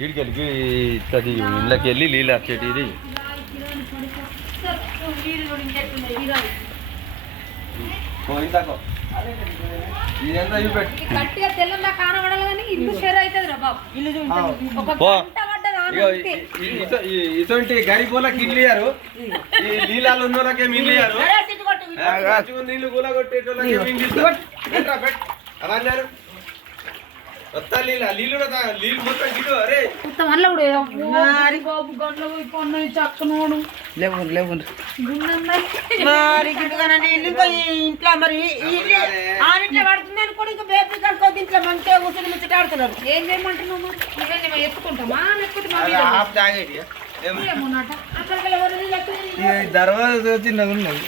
వీడికెళ్ళి ఇళ్ళకి వెళ్ళి నీళ్ళు వచ్చేటి ఇది గట్టిగా తెల్లందా కానబడాలి కానీ ఇల్లు షేర్ అవుతుంది రా బాబు. ఇటువంటి గరిపోలకి ఇల్లు ఇయ్యారు, ఈ నీళ్ళలో ఉన్న వాళ్ళకేమి ఇల్లు ఇయ్యారు, నీళ్ళు కూల కొట్టేటోళ్ళకేమి అవన్నారు. వస్తా నీళ్ళు మొత్తం గిడు. అరే చక్కనోడు ఇంట్లో మరి ఆనిట్లో పడుతుంది అనుకోండి. ఇంకా బేబీ కడుకోవద్దు, ఇంట్లో మంచిగా కూర్చొని ముచ్చట ఆడుతున్నారు. ఏం చేయమంటున్నావు? ఎత్తుకుంటామా దర్వాజా చిన్నగా ఉన్నది.